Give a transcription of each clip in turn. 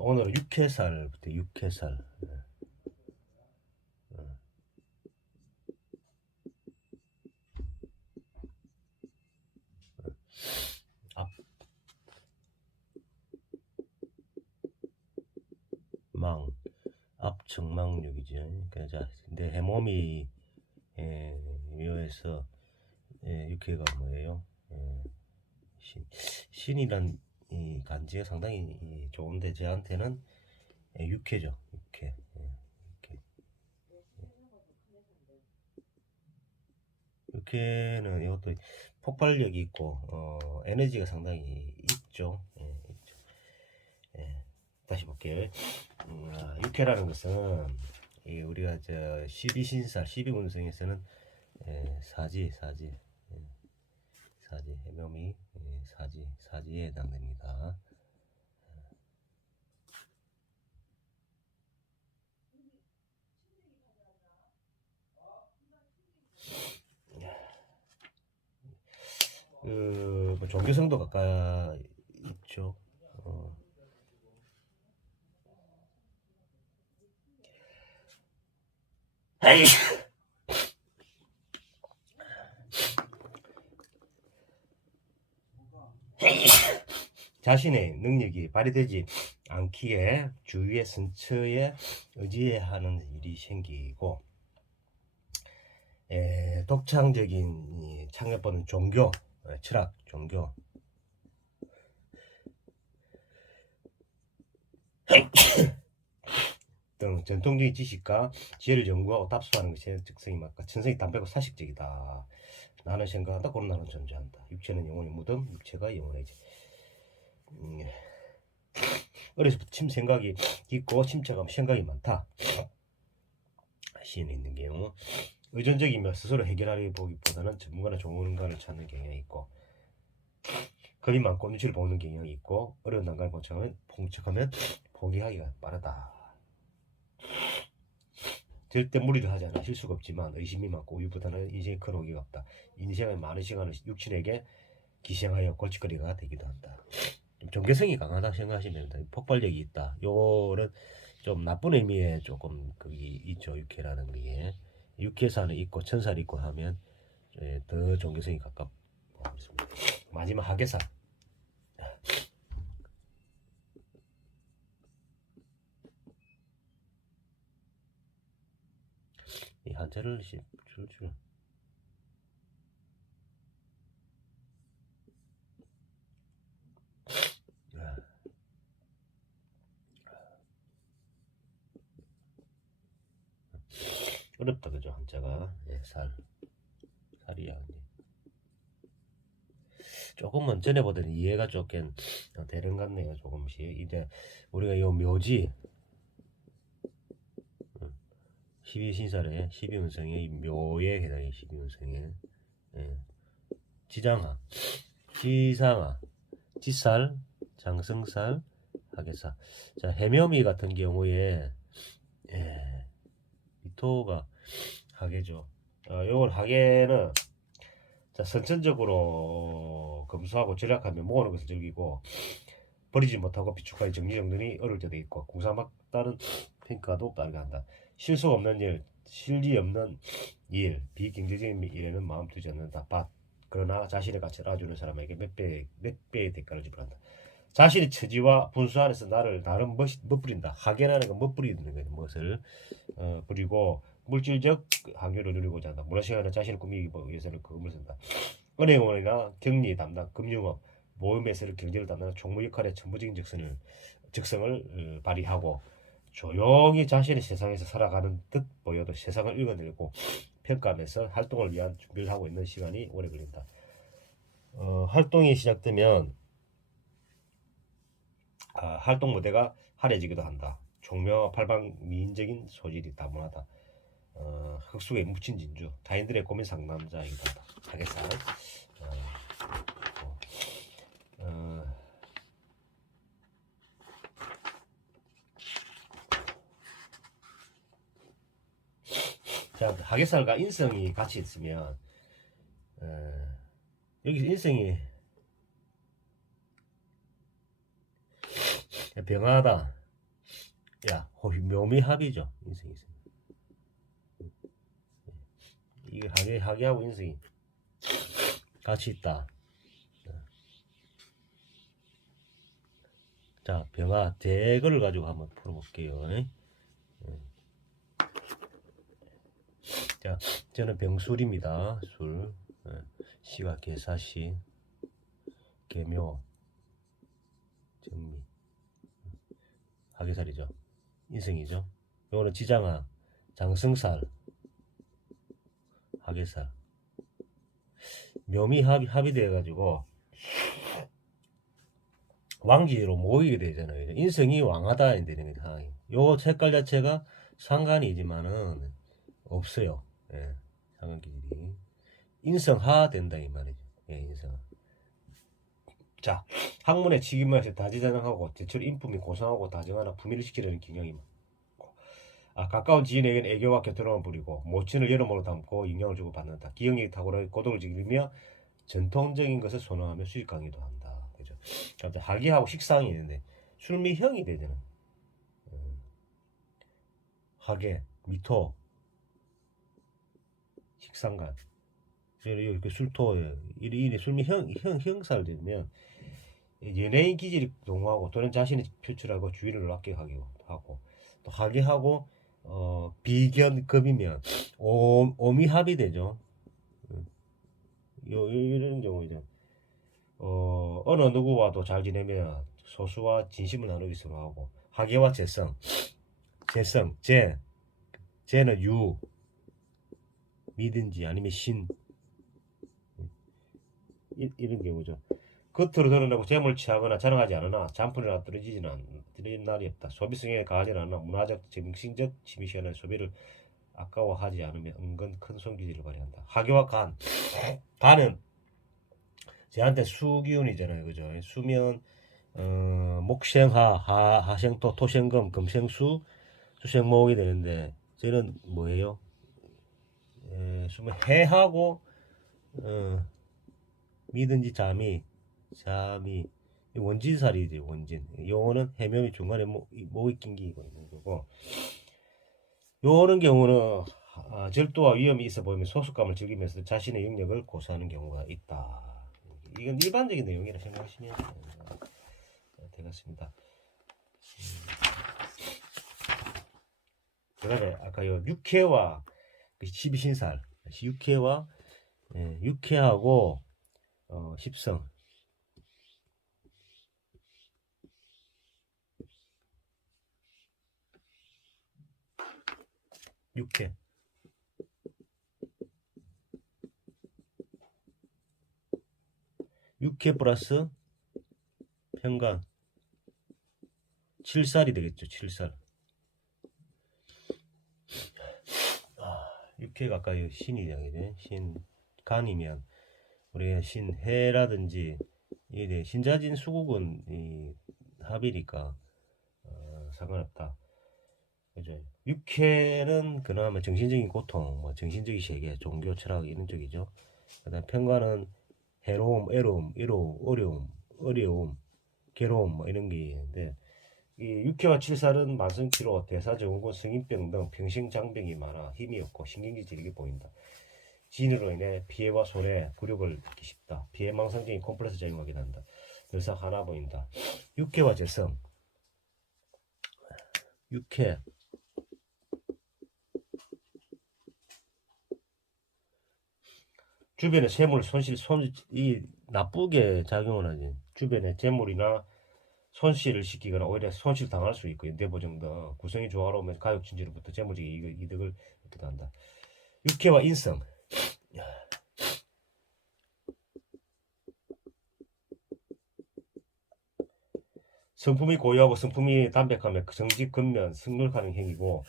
오늘은 육회살부터 육회살. 앞망, 앞청망육이죠. 그러니까 근데 해몸이 묘해서 육회가 뭐예요? 신이란 이 간지가 상당히 좋은데 저한테는 육회죠. 육회. 육회. 육회는 이것도 폭발력이 있고 에너지가 상당히 있죠. 있죠. 다시 볼게요. 육회라는 것은 우리가 저 12신살, 12운성에서는 사지, 해묘미 사지에 해당됩니다. 뭐 종교성도 가까이 있죠. 자신의 능력이 발휘되지 않기에 주위의 선처에 의지해야 하는 일이 생기고 독창적인 창업하는 종교, 철학, 종교 등 전통적인 지식과 지혜를 연구하고 답습하는 것이 특성이 맞고 천성이 담백하고 사식적이다. 나는 생각한다. 고로 나는 존재한다. 육체는 영혼의 무덤, 육체가 영혼의 어려서부터 생각이 깊고 침착하면 생각이 많다. 시인에 있는 경우 의존적이며 스스로 해결하려 보기보다는 전문가나 전문가를 찾는 경향이 있고 겁이 많고 눈치를 보는 경향이 있고 어려운 난관을 봉착하면 포기하기가 빠르다. 절대 무리를 하지 않아 실수가 없지만 의심이 많고 우유보다는 인생에 큰 오기가 없다. 인생의 많은 시간을 육신에게 기생하여 골칫거리가 되기도 한다. 좀 종교성이 강하다 생각하시면 됩니다. 폭발력이 있다. 요는 좀 나쁜 의미에 조금 그게 있죠. 육회라는 게 육회살은 있고 천살이 있고 하면 더 종교성이 가깝습니다. 마지막 하계살. 이 한자를 줄줄 어렵다 그죠 한자가. 살이야. 조금만 전에 보더니 이해가 조금 되는 것 같네요. 조금씩 이제 우리가 이 묘지 12신살에 12운성의 묘에 해당해. 12운성에 지장하, 지상하, 지살, 장성살, 하계사. 자 해묘미 같은 경우에 미토가 하계죠. 요걸 하계는 자, 선천적으로 검소하고 절약하며 모으는 것을 즐기고 버리지 못하고 비축하여 정리정돈이 어려울 때도 있고 공사막다른 평가도 따르게 한다. 실수 없는 일, 실리 없는 일, 비경제적인 일에는 마음 두지 않는다. 그러나 자신의 가치를 알아주는 사람에게 몇 배의 대가를 지불한다. 자신의 처지와 분수 안에서 나를 나름 멋부린다. 하계라는 건 멋부리는 거예요. 멋을 그리고 물질적 항유를 누리고자 한다. 문화시간에 자신을 꾸미기 위해서는 금을 쓴다. 은행원이나 격리 담당, 금융업, 모험에서 경제를 담당하는 총무 역할의 전부적인 적성을 발휘하고 조용히 자신의 세상에서 살아가는 듯 보여도 세상을 읽어내고 평가하면서 활동을 위한 준비를 하고 있는 시간이 오래 걸린다. 활동이 시작되면 활동 무대가 화려해지기도 한다. 총명과 팔방미인적인 소질이 다문하다. 흙속에 묻힌 진주, 타인들의 고민 상담자이기도 하다. 하겠사. 자, 하계살과 인성이 같이 있으면 여기 인성이 병하다, 야, 묘미합이죠. 인생이. 이게 하계하고 인생이 같이 있다. 자, 병화 대거를 가지고 한번 풀어볼게요. 자, 저는 병술입니다. 술. 시가 개사시, 개묘, 정미, 하계살이죠. 인생이죠. 요거는 지장아, 장승살, 하계살. 묘미 합이 돼가지고 왕지로 모이게 되잖아요. 인성이 왕하다 되는 상황이. 요 색깔 자체가 상관이지만은 없어요. 예, 상관 기질이 인성하 된다 이 말이죠. 예, 인성. 자, 학문의 직임에서 다지다능하고 대출 인품이 고상하고 다정하나 품위를 시키려는 경향이 많고, 가까운 지인에게는 애교와 겨털함을 부리고 모친을 여러모로 담고 영향을 주고 받는다. 기억력이 탁월하게 고도를 지키며 전통적인 것을 선호하며 수익 강의도 한다. 그죠? 그러니까 하기하고 식상이 있는데 술미형이 되잖아. 하계, 미토, 식상간. 이렇게 술토, 이리 술미형 형살 되면 연예인 기질이 동하고 또는 자신이 표출하고 주의를 낮게 하고 또 하게하고 비견급이면 오미합이 되죠. 이런 경우이죠. 어느 누구와도 잘 지내면 소수와 진심을 나누기 선호하고 하계와 재성 재는 유 미든지 아니면 신 이런 경우죠. 겉으로 드러내고 재물 취하거나 자랑하지 않으나 잔풀이나 떨어지는 날이 없다. 소비성에 가하지 않으나 문화적, 정신적 취미시간에 소비를 아까워하지 않으면 은근 큰 손기질을 발휘한다. 하계와 간은 저한테 수기운이잖아요, 그죠? 수면 목생하, 하생토, 토생금, 금생수, 수생목이 되는데 저는 뭐예요? 수면 해하고 미든지 잠이 원진살이지 원진. 요거는 해묘이 중간에 목이 낑기고 있는 거고, 요런 경우는 절도와 위험이 있어 보이면 소속감을 즐기면서 자신의 영역을 고수하는 경우가 있다. 이건 일반적인 내용이라 생각하시면 되겠습니다. 그 다음에 아까 요 육회와 12신살, 육회와 육회하고 십성, 육회, 육회 플러스 편간, 7살이 되겠죠. 7살. 육회가 아까 신이잖아요. 신 간이면 우리가 신해라든지 이래 신자진 수국은 이 합이니까 상관없다. 그죠? 육회는 그나마 정신적인 고통, 뭐 정신적인 세계, 종교, 철학 이런 쪽이죠. 그다음 편관은 해로움, 애로움, 어려움, 괴로움 뭐 이런 게 있는데, 이 육회와 칠살은 만성피로, 대사증후군, 성인병 등 평생장병이 많아 힘이 없고 신경질 질이 보인다. 지인으로 인해 피해와 손해, 굴욕을 받기 쉽다. 피해망상적인 콤플렉스 작용하게 된다. 늘상 하나 보인다. 육회와 재성. 육회. 주변의 세물 이 나쁘게 작용을 하지. 주변의 재물이나 손실을 시키거나 오히려 손실 당할 수 있고, 연대보증 등 구성이 조화로우면 가격 진지로부터 재물적인 이득을 얻기도 한다. 육회와 인성. 성품이 고유하고 성품이 담백하며 정직 근면 승률하는 행위고,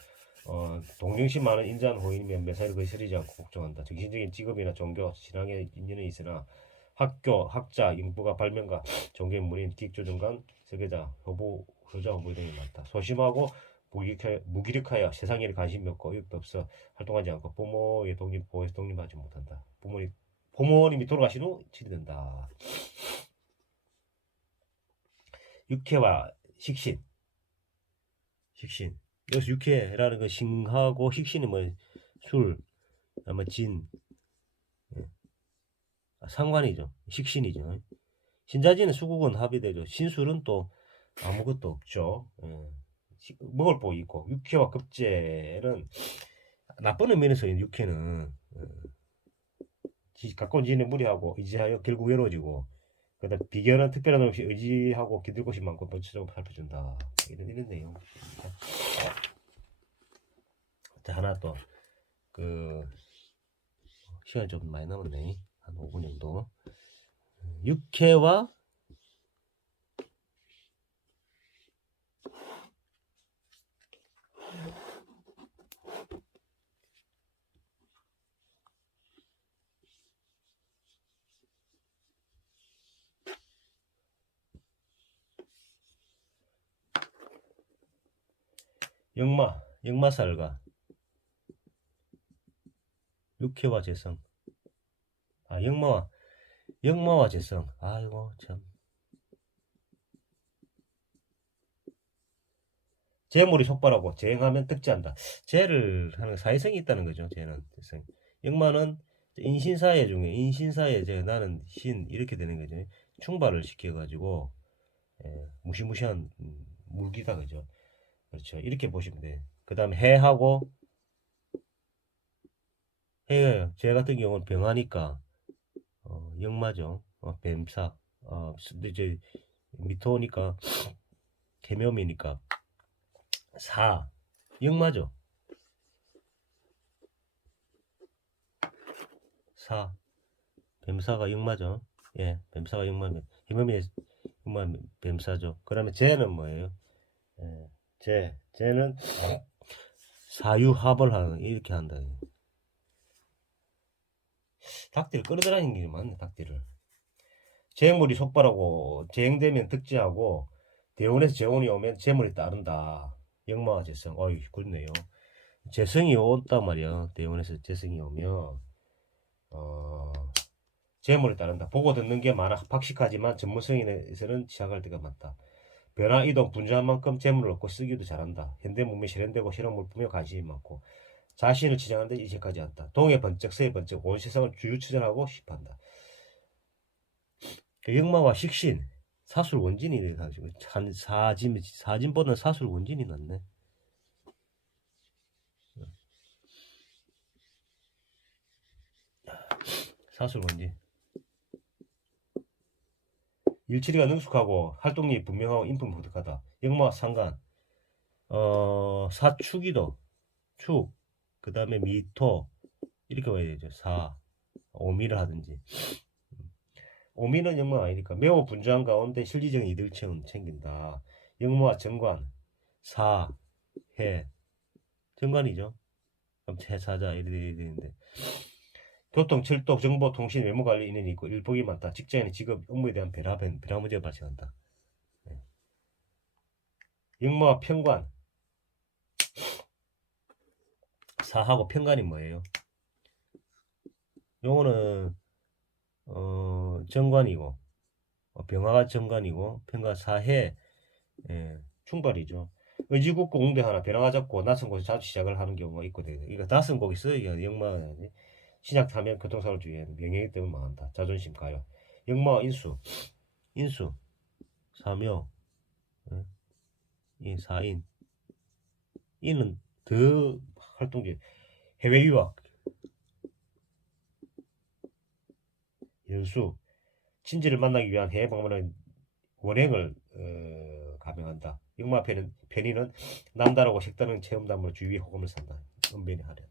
동정심 많은 인자한 호인이면 매사를 거스르지 않고 걱정한다. 정신적인 직업이나 종교, 신앙에 인연이 있으나 학교, 학자, 인부가 발명가, 종교인물인 긱조정관, 설계자, 효자, 홍보 등이 많다. 소심하고 무기력하여 세상 일에 관심이 없고 의욕도 없어 활동하지 않고 부모의 보호에서 독립하지 못한다. 부모님이 돌아가신 후 치료된다. 육회와 식신. 식신. 여기서 육해라는 건 싱하고 식신이 뭐 술, 뭐 진, 예. 상관이죠. 식신이죠. 신자지는 수국은 합의되죠. 신술은 또 아무것도 없죠. 예. 먹을 복이 있고 육회와 급제는 나쁜 의미에서 육회는 가까운 지인의 무리하고 의지하여 결국 외로워지고 그다음 비결은 특별한 없이 의지하고 기댈 곳이 많고 번처럼 살펴준다. 이런 내용. 자, 하나 또 그 시간이 좀 많이 남았네. 한 5분 정도. 육회와 역마살과 육회와 재성. 아, 역마와 재성. 아이고 참. 재물이 속발하고 재행하면 득지한다. 재를 하는 사회성이 있다는 거죠. 재는 재성. 역마는 인신사회 중에 인신사회 제 나는 신 이렇게 되는 거죠. 충발을 시켜가지고 무시무시한 물기다 그죠. 그렇죠. 이렇게 보시면 돼. 그 다음에 해하고 해예요. 재 같은 경우는 병하니까 역마죠. 뱀사. 근데 이제 미토니까 개묘미니까 사 역마죠. 사 뱀사가 역마죠. 예, 뱀사가 역마면 해묘미 역마 뱀사죠. 그러면 재는 뭐예요? 예, 재는 사유합을 하는 이렇게 한다. 닭띠를 끌어들이는 게 맞네. 닭띠를 재물이 속발하고 재행되면 득지하고 대운에서 재운이 오면 재물이 따른다. 역마와 재성. 어이 그렇네요. 재성이 온단 말이야. 대운에서 재성이 오면 재물이 따른다. 보고 듣는 게 많아 박식하지만 전문성인에서는 시작할 때가 많다. 변화 이동 분주한 만큼 재물을 얻고 쓰기도 잘한다. 현대 문명에 실현되고 실험 물품에 관심이 많고 자신을 지정하는 데 이직하지 않다. 동해 번쩍 서해 번쩍 온 세상을 주유추전하고 싶어한다. 그 역마와 식신 사술 원진이 가지고 사진보다는 사술 원진이 낫네. 사술 원진. 일치리가 능숙하고 활동력이 분명하고 인품 부득하다. 역마와 상간. 사축이도 축. 그 다음에 미토 이렇게 와야 되죠. 사 오미를 하든지. 오미는 역마가 아니니까 매우 분주한 가운데 실리적인 이득을 챙긴다. 역마와 정관. 사, 해. 정관이죠. 그럼 해사자 이래 되는데. 교통, 철도, 정보, 통신, 외무관리 인연이 있고 일복이 많다. 직장인의 직업, 업무에 대한 변화 문제가 발생한다. 네. 역마와 편관. 사하고 편관이 뭐예요? 요거는 정관이고 병화가 정관이고 편관 사해 충발이죠. 의지국고 공대 하나 변화가 잡고 낯선 곳에 자주 시작을 하는 경우가 있거든요. 이거 낯선 곳 있어요. 이게 역마가 시작하면 교통사고를 주의하는 명예이기 때문에 망한다. 자존심 가요. 역마와 인수 사묘 이 사인 이는 더 활동적 해외 유학 연수 친지를 만나기 위한 해외 방문은 원행을 감행한다. 역마 편의는 남다르고 색다른 체험담으로 주위에 호감을 산다. 은변이 하려다.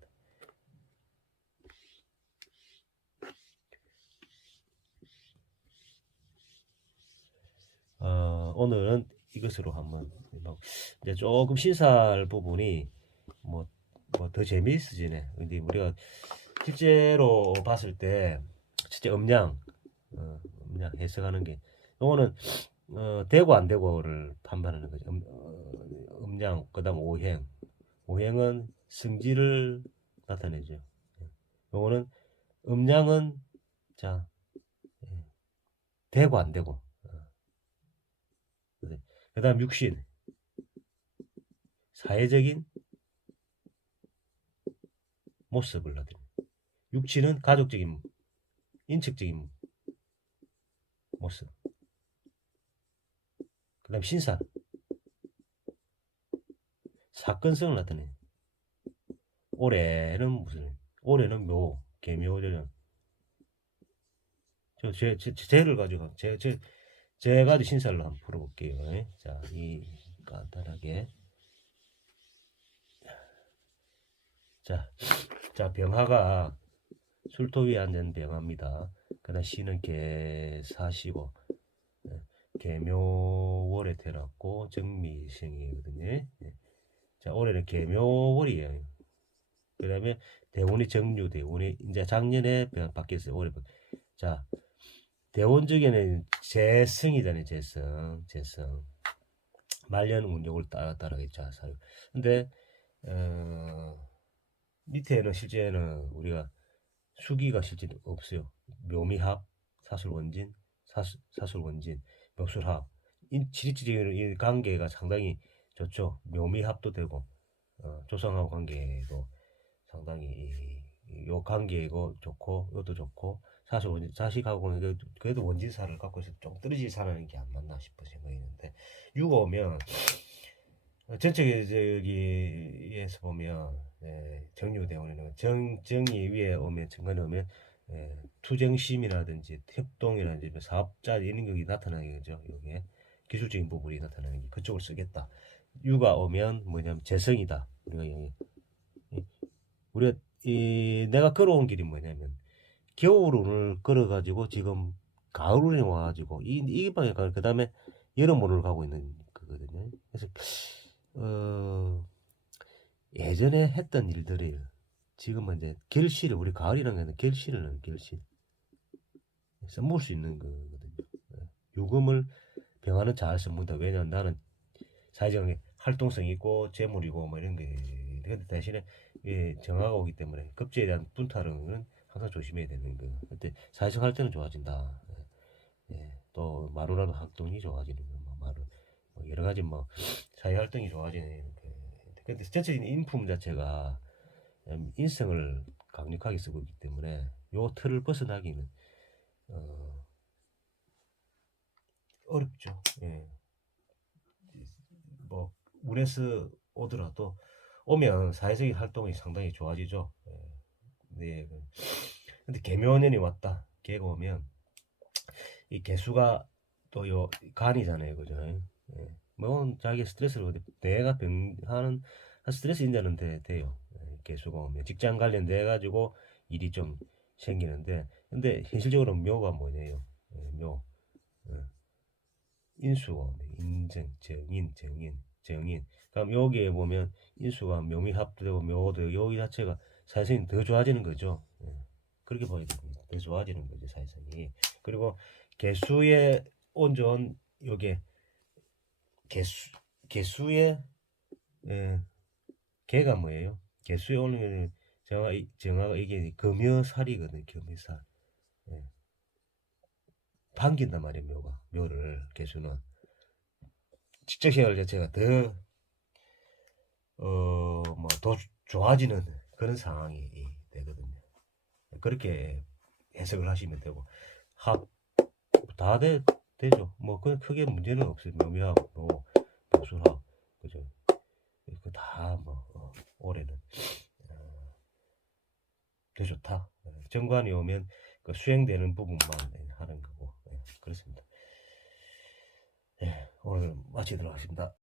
오늘은 이것으로 한번 이제 조금 시사할 부분이 뭐 더 재미있어지네. 근데 우리가 실제로 봤을 때 진짜 음양 해석하는 게 이거는 되고 안 되고를 판단하는 거죠. 음양 그다음 오행은 성질을 나타내죠. 요거는 음양은 자 되고 안 되고 그다음 육신 사회적인 모습을 나타냅니다. 육칠은 가족적인 인격적인 모습. 그 다음 신사 사건성을 나타내요. 올해는 무슨 올해는 묘 개묘조전 제를 가지고 제가 신사를 한번 풀어볼게요. 자, 이 간단하게 자 병화가 술토 위에 앉은 병화입니다. 그다음 시는 개사시고 개묘월에 태어났고 정미생이거든요. 자 올해는 개묘월이에요. 그 다음에 대운이 정류 대운이 이제 작년에 바뀌었어요. 올해 자 대원 쪽에는 재성이잖아요. 재성 말년 운용을 따라가겠죠. 사유. 근데 밑에는 실제는 우리가 수기가 실제 없어요. 묘미합, 사술원진, 사술원진, 묘술합. 지리적인 이 관계가 상당히 좋죠. 묘미합도 되고 조상하고 관계도 상당히 요 관계이고 좋고 이것도 좋고 사실 자식하고는 그래도 원진사를 갖고 있어서 좀 떨어지게 살아가는 게 안 맞나 싶은 생각이 있는데 6 오면 전체적에서 보면 정유대원에는 정이 위에 오면 정관에 오면 투쟁심이라든지 협동이라든지 사업자 이런 게 나타나는 거죠. 이게 기술적인 부분이 나타나는 게 그쪽을 쓰겠다. 유가 오면 뭐냐면 재성이다. 우리가 내가 걸어온 길이 뭐냐면 겨울운을 걸어가지고 지금 가을운에 와가지고 이 방에 가고 그 다음에 여름운을 가고 있는 거거든요. 그래서 예전에 했던 일들이 지금은 이제 결실을 우리 가을이라는 게 결실을 써먹을 수 있는 거거든요. 요금을 병화는 잘 써먹는다. 왜냐면 나는 사회적인 활동성이 있고 재물이고 뭐 이런 게 근데 대신에 정화가 오기 때문에 급제에 대한 분탈은 항상 조심해야 되는 거. 그때 사회적 활동은 좋아진다. 또 마루라는 활동이 좋아지는 거. 마루 여러 가지 사회 활동이 좋아지는. 근데 전체적인 인품 자체가 인성을 강력하게 쓰고 있기 때문에 요 틀을 벗어나기는 어렵죠. 뭐 운에서 오더라도 오면 사회적인 활동이 상당히 좋아지죠. 네. 근데 개묘년이 왔다. 개가 오면 이 개수가 또 요 간이잖아요, 그죠? 뭐 자기 스트레스를 내가 병하는 스트레스 인자는 돼요. 개수가 오면 직장 관련돼 가지고 일이 좀 생기는데 근데 현실적으로 묘가 뭐냐요? 묘 인수가 인정, 정인. 그럼 여기에 보면 인수가 묘미합되고 묘도 여기 자체가 사회성이 더 좋아지는 거죠. 그렇게 봐야 됩니다. 더 좋아지는 거죠, 사회성이. 그리고 개수의 온전 요게 개수의 개가 뭐예요? 개수에 오는 정화가 이게 금여살이거든. 금여살. 반긴단 말이에요. 묘를 개수는 직접 생활 자체가 더 좋아지는 그런 상황이 되거든요. 그렇게 해석을 하시면 되고 다 되죠. 뭐 크게 문제는 없어요. 묘미합, 묘술합, 그죠? 그다뭐 올해는 더 좋다. 정관이 오면 그 수행되는 부분만 하는 거고 그렇습니다. 오늘 마치도록 하겠습니다.